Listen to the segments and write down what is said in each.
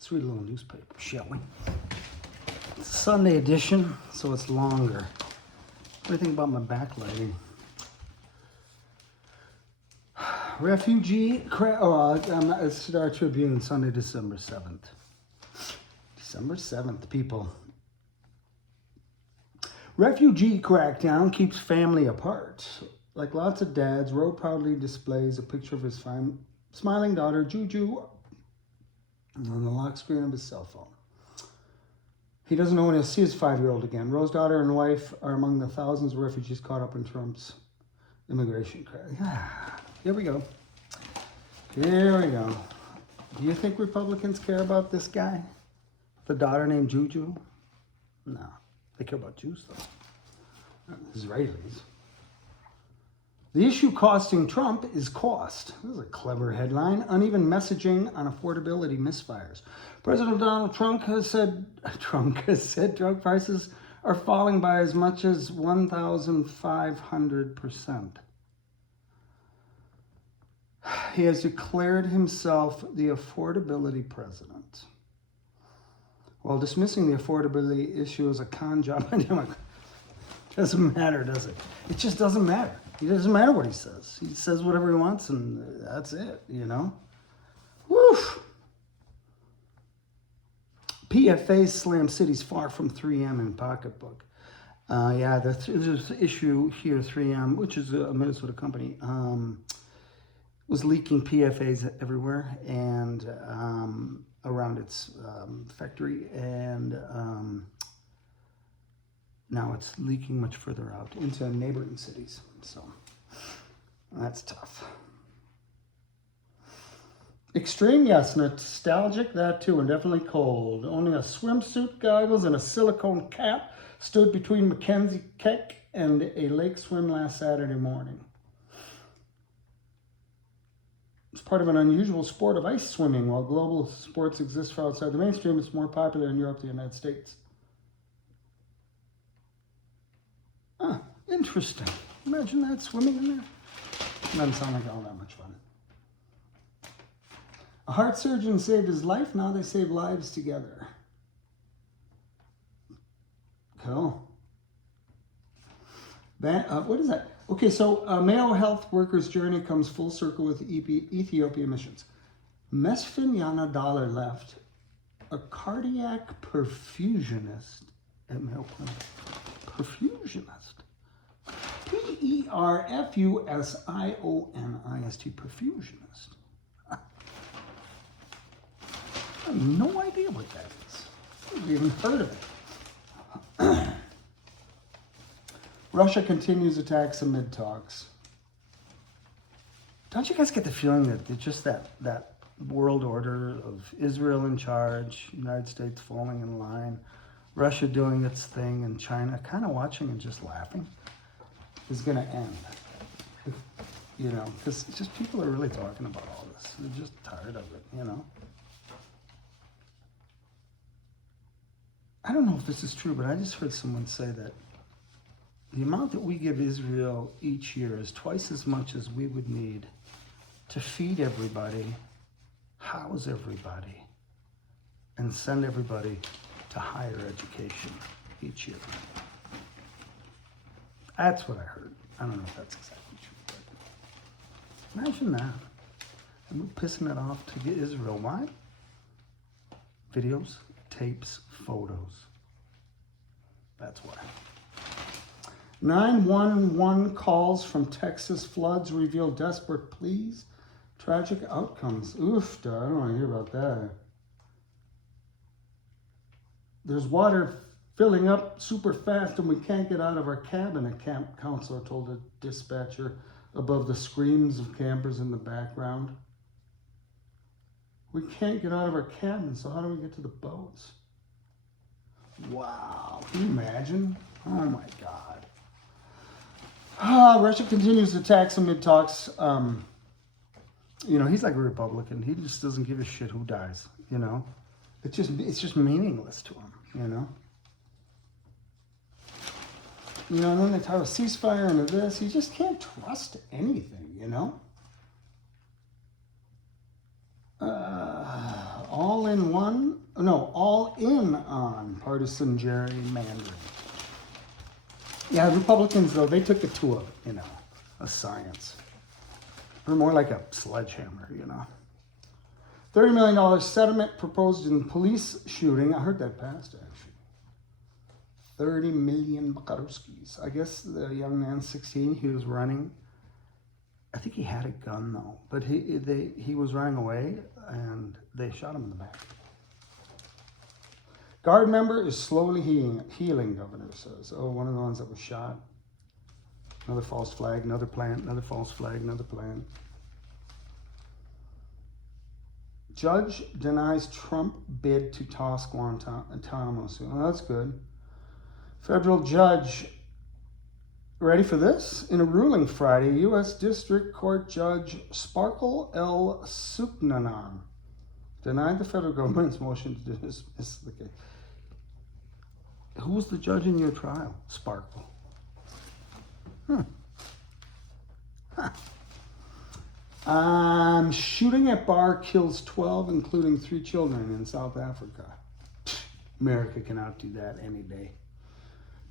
Let's read a little newspaper, shall we? It's a Sunday edition, so it's longer. What do you think about my backlighting? It's Star Tribune, Sunday, December 7th. December 7th, people. Refugee crackdown keeps family apart. Like lots of dads, Roe proudly displays a picture of his smiling daughter, Juju, on the lock screen of his cell phone. He doesn't know when he'll see his 5-year-old again. Roe's daughter and wife are among the thousands of refugees caught up in Trump's immigration crash. Here we go. Here we go. Do you think Republicans care about this guy? The daughter named Juju? No. They care about Jews, though. Not Israelis. The issue costing Trump is cost. This is a clever headline. Uneven messaging on affordability misfires. President Donald Trump has said drug prices are falling by as much as 1,500%. He has declared himself the affordability president, while dismissing the affordability issue as a con job. Doesn't matter, does it? It just doesn't matter. It doesn't matter what he says. He says whatever he wants, and that's it, you know? Woof! PFA slam cities far from 3M in pocketbook. There's an issue here, 3M, which is a Minnesota company, was leaking PFAs everywhere and around its factory, and now it's leaking much further out into neighboring cities. So that's tough. Extreme, yes. Nostalgic, that too, and definitely cold. Only a swimsuit, goggles, and a silicone cap stood between Mackenzie Keck and a lake swim last Saturday morning. It's part of an unusual sport of ice swimming. While global sports exist for outside the mainstream, it's more popular in Europe than the United States. Interesting. Imagine that, swimming in there. Doesn't sound like all that much fun. A heart surgeon saved his life. Now they save lives together. Cool. What is that? Okay, so Mayo Health workers' journey comes full circle with Ethiopia missions. Mesfin Yana Dollar left, a cardiac perfusionist at Mayo Clinic. Perfusionist. Perfusionist. Perfusionist. I have no idea what that is. I've never even heard of it. Russia continues attacks amid talks. Don't you guys get the feeling that it's just that world order of Israel in charge, United States falling in line, Russia doing its thing, and China kind of watching and just laughing is going to end? You know, because it's just people are really talking about all this. They're just tired of it, you know. I don't know if this is true, but I just heard someone say that the amount that we give Israel each year is twice as much as we would need to feed everybody, house everybody, and send everybody to higher education each year. That's what I heard. I don't know if that's exactly true, but imagine that. And we're pissing it off to get Israel. Why? Videos, tapes, photos. That's why. 911 calls from Texas floods reveal desperate pleas, tragic outcomes. Oof, I don't want to hear about that. There's water filling up super fast and we can't get out of our cabin, a camp counselor told a dispatcher above the screams of campers in the background. We can't get out of our cabin, so how do we get to the boats? Wow, can you imagine? Oh my God. Russia continues attacks amid talks. You know, he's like a Republican. He just doesn't give a shit who dies, you know? It's just meaningless to him, you know? You know, and then they talk about ceasefire and this. You just can't trust anything, you know? all in on partisan gerrymandering. Yeah, Republicans, though, they took it to a science. Or more like a sledgehammer, $30 million settlement proposed in police shooting. I heard that passed, actually. 30 million buckarooskies. I guess the young man, 16, he was running. I think he had a gun, though. But he was running away, and they shot him in the back. Guard member is slowly healing, governor says. Oh, one of the ones that was shot. Another false flag, another plant, another false flag, another plant. Judge denies Trump bid to toss Guantanamo. Oh, that's good. Federal judge, ready for this? In a ruling Friday, U.S. District Court Judge Sparkle L. Suknanan denied the federal government's motion to dismiss the case. Who was the judge in your trial? Sparkle. Shooting at bar kills 12, including 3 children in South Africa. America cannot do that any day.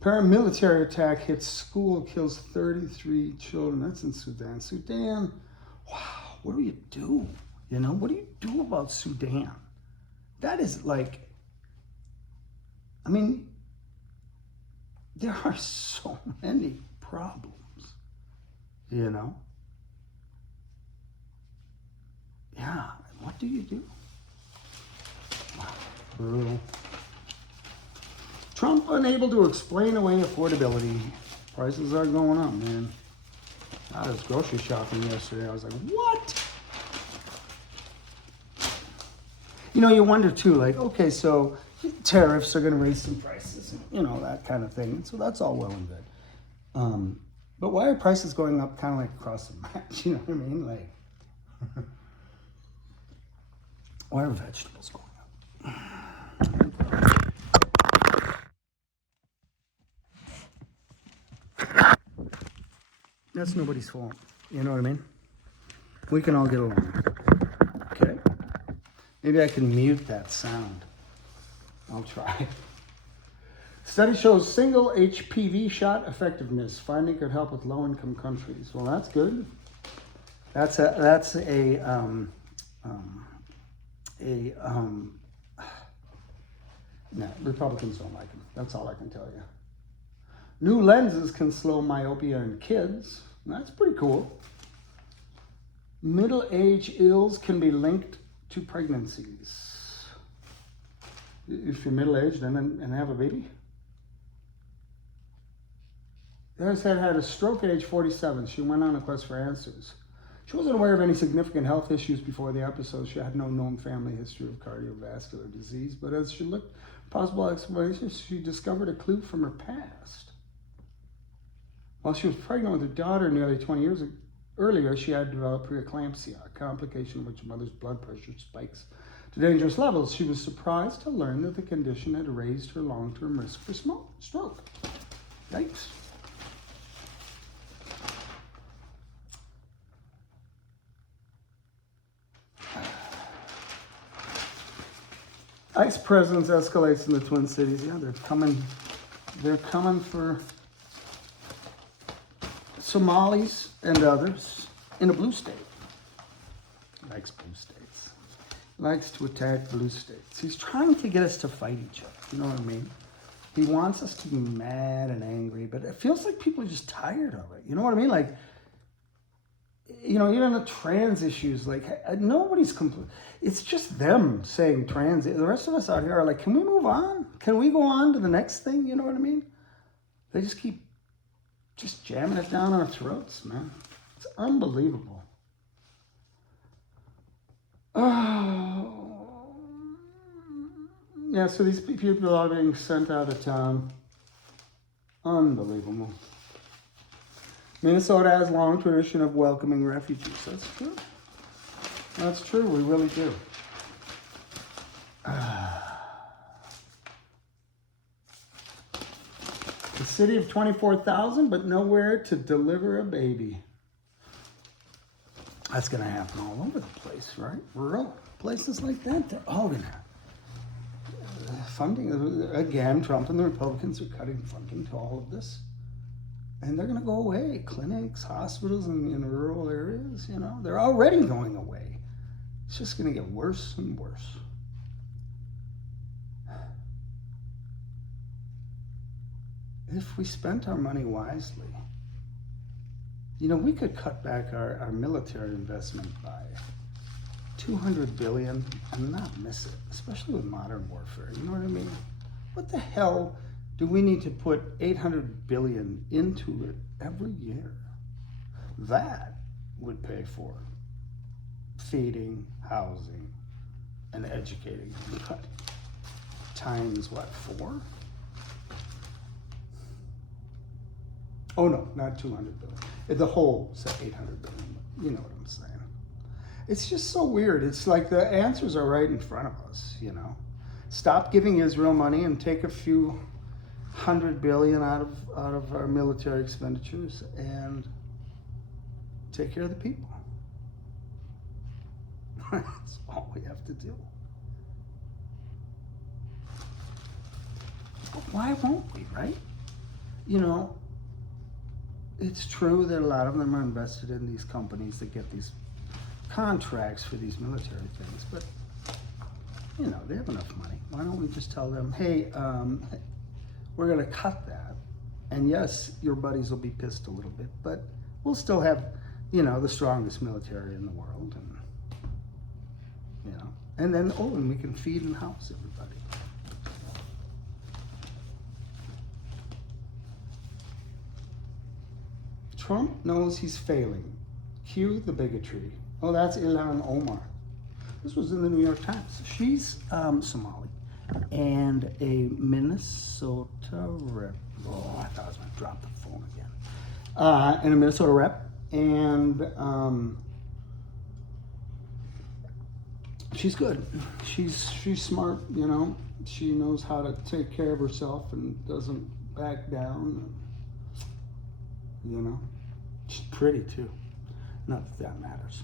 Paramilitary attack hits school, kills 33 children. That's in Sudan. Sudan, wow, what do you do? What do you do about Sudan? That is like, there are so many problems, Yeah, what do you do? Wow, brutal. Trump unable to explain away affordability. Prices are going up, man. I was grocery shopping yesterday. I was like, what? You wonder too, like, okay, so tariffs are going to raise some prices, that kind of thing. So that's all well and good. But why are prices going up kind of like across the match? You know what I mean? Like, why are vegetables going up? That's nobody's fault. You know what I mean? We can all get along. Okay? Maybe I can mute that sound. I'll try. Study shows single HPV shot effectiveness. Finding could help with low-income countries. Well, that's good. No, Republicans don't like him. That's all I can tell you. New lenses can slow myopia in kids. That's pretty cool. Middle-age ills can be linked to pregnancies. If you're middle-aged and have a baby. There's had a stroke at age 47. She went on a quest for answers. She wasn't aware of any significant health issues before the episode. She had no known family history of cardiovascular disease, but as she looked at possible explanations, she discovered a clue from her past. While she was pregnant with her daughter nearly 20 years earlier, she had developed preeclampsia, a complication in which a mother's blood pressure spikes to dangerous levels. She was surprised to learn that the condition had raised her long-term risk for stroke. Yikes. ICE presence escalates in the Twin Cities. Yeah, they're coming for Somalis and others in a blue state. Likes blue states. Likes to attack blue states. He's trying to get us to fight each other. You know what I mean? He wants us to be mad and angry, but it feels like people are just tired of it. You know what I mean? Like, even the trans issues, like, nobody's it's just them saying trans. The rest of us out here are like, can we move on? Can we go on to the next thing? You know what I mean? They just keep jamming it down our throats, man. It's unbelievable. Oh. Yeah, so these people are being sent out of town. Unbelievable. Minnesota has a long tradition of welcoming refugees. That's true. That's true. We really do. The city of 24,000, but nowhere to deliver a baby. That's going to happen all over the place, right? Rural. Places like that, they're all gonna funding again. Trump and the Republicans are cutting funding to all of this, and they're gonna go away. Clinics, hospitals in rural areas, you know, they're already going away. It's just gonna get worse and worse. If we spent our money wisely, you know, we could cut back our military investment by $200 billion and not miss it, especially with modern warfare. You know what I mean? What the hell do we need to put $800 billion into it every year? That would pay for feeding, housing, and educating. But times what, 4? Oh no, not 200 billion. The whole said 800 billion. You know what I'm saying? It's just so weird. It's like the answers are right in front of us, you know. Stop giving Israel money and take a few $100 billion out of our military expenditures and take care of the people. That's all we have to do. But why won't we, right? You know, it's true that a lot of them are invested in these companies that get these contracts for these military things, but you know, they have enough money. Why don't we just tell them, hey, we're going to cut that, and yes, your buddies will be pissed a little bit, but we'll still have, you know, the strongest military in the world, and you know, and then and we can feed and house everybody. Trump knows he's failing. Cue the bigotry. Oh, that's Ilhan Omar. This was in the New York Times. She's Somali and a Minnesota rep. Oh, I thought I was going to drop the phone again. And a Minnesota rep. And she's good. She's smart, you know. She knows how to take care of herself and doesn't back down. You know. She's pretty, too. Not that matters.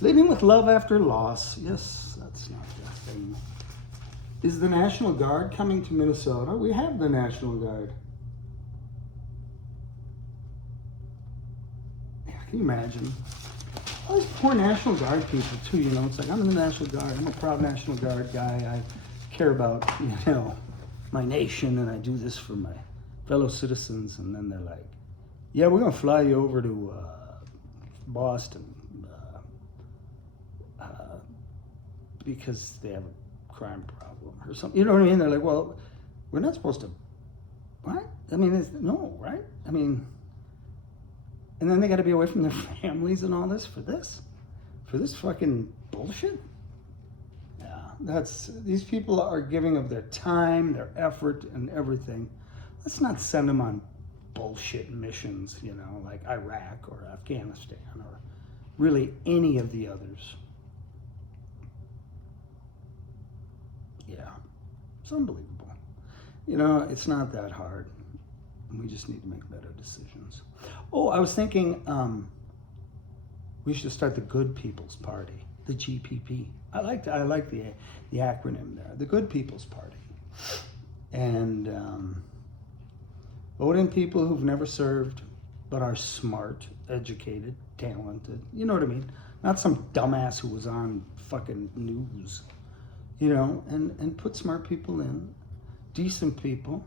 Living with love after loss. Yes, that's not the thing. Is the National Guard coming to Minnesota? We have the National Guard. Yeah, can you imagine? All these poor National Guard people, too, you know. It's like, I'm in the National Guard. I'm a proud National Guard guy. I care about, you know, my nation, and I do this for my fellow citizens. And then they're like, yeah, we're going to fly you over to Boston because they have a crime problem or something. You know what I mean? They're like, well, we're not supposed to, what? I mean, no, right? I mean, and then they got to be away from their families and all this for this fucking bullshit. Yeah, these people are giving of their time, their effort, and everything. Let's not send them on bullshit missions, you know, like Iraq or Afghanistan or really any of the others. Yeah, it's unbelievable. You know, it's not that hard. We just need to make better decisions. Oh, I was thinking we should start the Good People's Party, the GPP. I like the acronym there, the Good People's Party. And vote in people who've never served but are smart, educated, talented. You know what I mean? Not some dumbass who was on fucking news. You know, and put smart people in, decent people.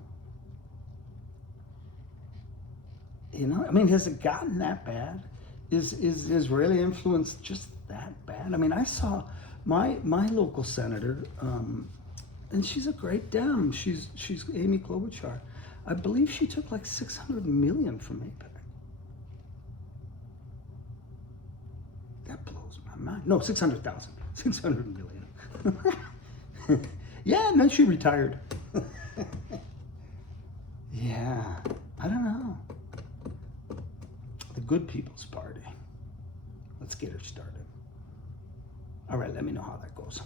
You know, I mean, has it gotten that bad? Is Israeli influence just that bad? I mean, I saw my local senator, and she's a great Dem. She's Amy Klobuchar. I believe she took like $600 million from AIPAC. That blows my mind. No, 600,000. 600 million. Yeah, and then she retired. Yeah, I don't know. The Good People's Party. Let's get her started. All right, let me know how that goes.